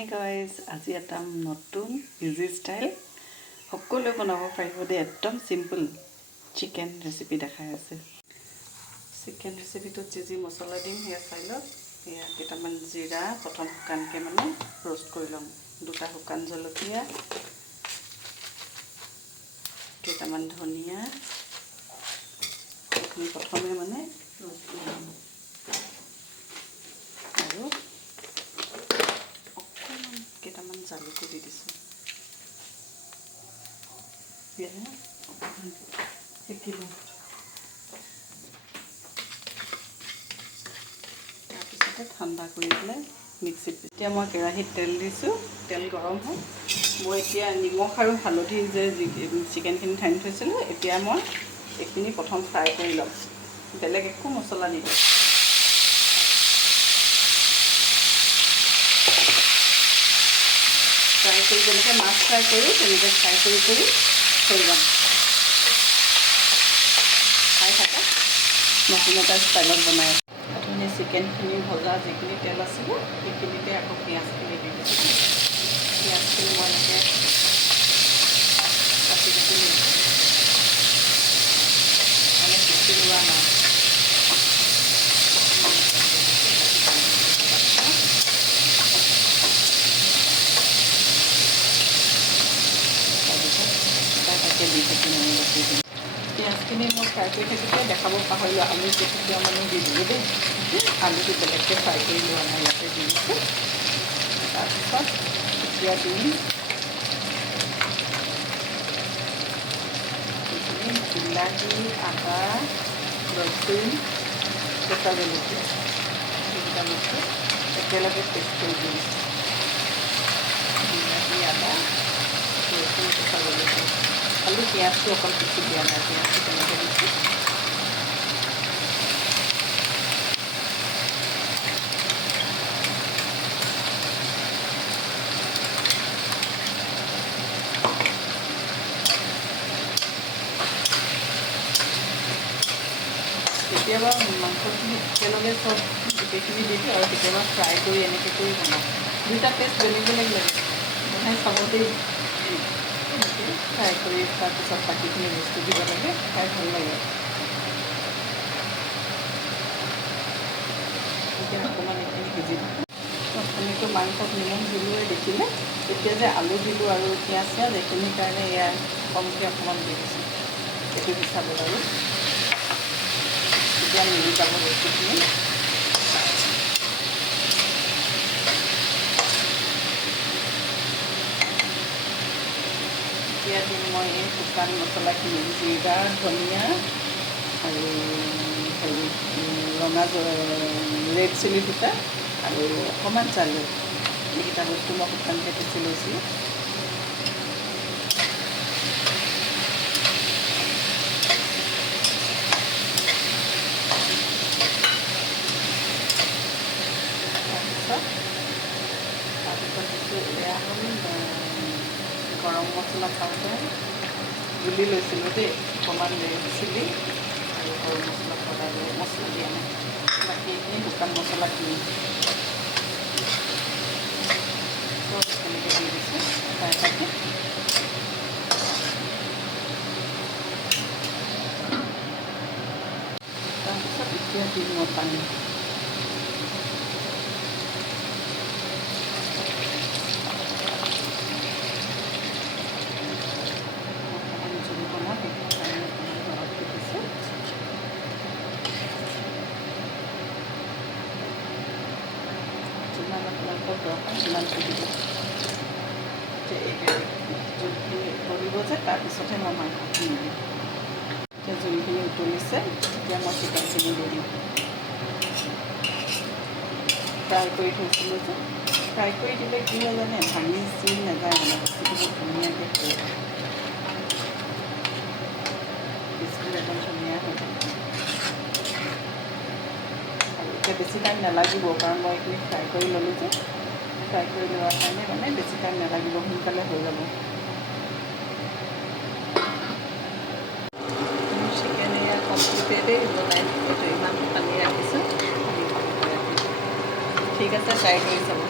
Hi guys, আজি এটা নতুন ইজি ষ্টাইল সকলোৱে বনাব পাৰিব দেই। একদম চিম্পল চিকেন ৰেচিপি দেখাই আছে। চিকেন ৰেচিপিটোত যি মছলা দিম সেয়া চাই লওক। সেয়া কেইটামান জিৰা প্ৰথম শুকানকৈ ৰ'ষ্ট কৰি ল'ম, দুটা শুকান জলকীয়া, কেইটামান ধনিয়া, এইখিনি প্ৰথমে ৰ'ষ্ট কৰি ল'ম আৰু কেইটামান জালুকো দি দিছোঁ। শিকি লওঁ। তাৰপিছতে ঠাণ্ডা কৰি পেলাই মিক্সিত। এতিয়া মই কেৰাহীত তেল দিছোঁ, তেল গৰম হ'ল। মই এতিয়া নিমখ আৰু হালধি যে চিকেনখিনি ঠানি থৈছিলোঁ, এতিয়া মই এইখিনি প্ৰথম ফ্ৰাই কৰি ল'ম। বেলেগ একো মছলা নিদিওঁ। ফ্ৰাই কৰি যেনেকৈ মাছ ফ্ৰাই কৰোঁ তেনেকৈ ফ্ৰাই কৰি থৈ যাম। খাই থাকা, নতুন এটা ষ্টাইলত বনাই প্ৰথমে চিকেনখিনি ভজা যিখিনি তেল আছিলে সেইখিনিতে আকৌ পিঁয়াজখিনি দি দিছোঁ। পিঁয়াজখিনি মই এনেকৈ কাটি কাটি পিচি লোৱা নাই। দি থাকিম পিঁয়াজখিনি মই ফ্ৰাই কৰি থাকোঁতে দেখাব পাহৰিলোঁ, আলু কেতিয়া দি দিলোঁ দেই। আলুটো বেলেগকৈ ফ্ৰাই কৰি লোৱা নাই, ইয়াতে দি দিছোঁ। তাৰপিছত এতিয়া দিম এইখিনি বিলাহী, আদা, ৰচুন, কেঁচা জলকীয়া, সেইকেইটা বস্তু একেলগে পেষ্ট কৰি দিম। বিলাহী, আদা, ৰচুন, কেঁচা জলকীয়া, খালি পিঁয়াজটো অকল পিচি দিয়া নাই, পিঁয়াজটো তেনেকৈ দিছোঁ। কেতিয়াবা মাংসখিনি একেলগে চব গোটেইখিনি দি দিওঁ আৰু কেতিয়াবা ফ্ৰাই কৰি এনেকৈ কৰি বনাওঁ। দুইটা টেষ্ট বেলেগ বেলেগ লাগে। বনাই চাবতেই এনেকৈ ফ্ৰাই কৰি তাৰপিছত বাকীখিনি বস্তু দিব লাগে, খাই ভাল লাগে। এতিয়া অকণমান এইখিনি সিজি থাকোঁ। এনেকৈ মাংসত নিমখ দিলোৱে দেখিলে। এতিয়া যে আলু দিলোঁ আৰু পিঁয়াজ এইখিনিৰ কাৰণে এয়া কমকৈ অকণমান দি দিছোঁ, সেইটো হিচাপত আৰু এতিয়া মিলি যাব বস্তুখিনি। এতিয়া দিম মই এই শুকান মছলাখিনি, জিৰা, ধনিয়া আৰু ৰঙা ৰেড চিলি দুটা আৰু অকণমান জালুক, এইকেইটা বস্তু মই শুকানকৈ পিচি লৈছিলোঁ। তাৰপিছত দিছোঁ এয়া হ'ল গৰম মছলা পাউডাৰ, গুলি লৈছিলোঁ দেই, অকণমান ৰেড চিলি আৰু গৰম মছলা পাউডাৰ, মছলা দিয়া নাই। বাকী এইখিনি শুকান মছলাখিনি চব এনেকৈ দি দিছোঁ ফ্ৰাই কৰি। তাৰপিছত এতিয়া দিম মই পানী। যিমান আপোনালোকৰ দৰকাৰ সিমানটো দিব। জোলখিনি উতলিব যে, তাৰপিছতহে মই মাংসখিনি দিম। এতিয়া জোলখিনি উতলিছে, এতিয়া মই চিকেনখিনি দি দিম। ফ্ৰাই কৰি থৈছিলোঁ যে, ফ্ৰাই কৰি দিলে কি হয় জানে, ভাঙি চিঙি নাযায়, বস্তুটো বহুত ধুনীয়াকৈ হৈ যায়। পিচটো একদম ধুনীয়া হৈ যায়। এতিয়া বেছি টাইম নালাগিব, কাৰণ মই এইখিনি ফ্ৰাই কৰি ল'লোঁ যে। ফ্ৰাই কৰি লোৱাৰ কাৰণে বেছি টাইম নালাগিব, সোনকালে হৈ যাব। চিকেন এয়া কমপ্লিটেডেই বনাই ইমান পানী ৰাখিছোঁ, ঠিক আছে, ট্ৰাই কৰি চাব।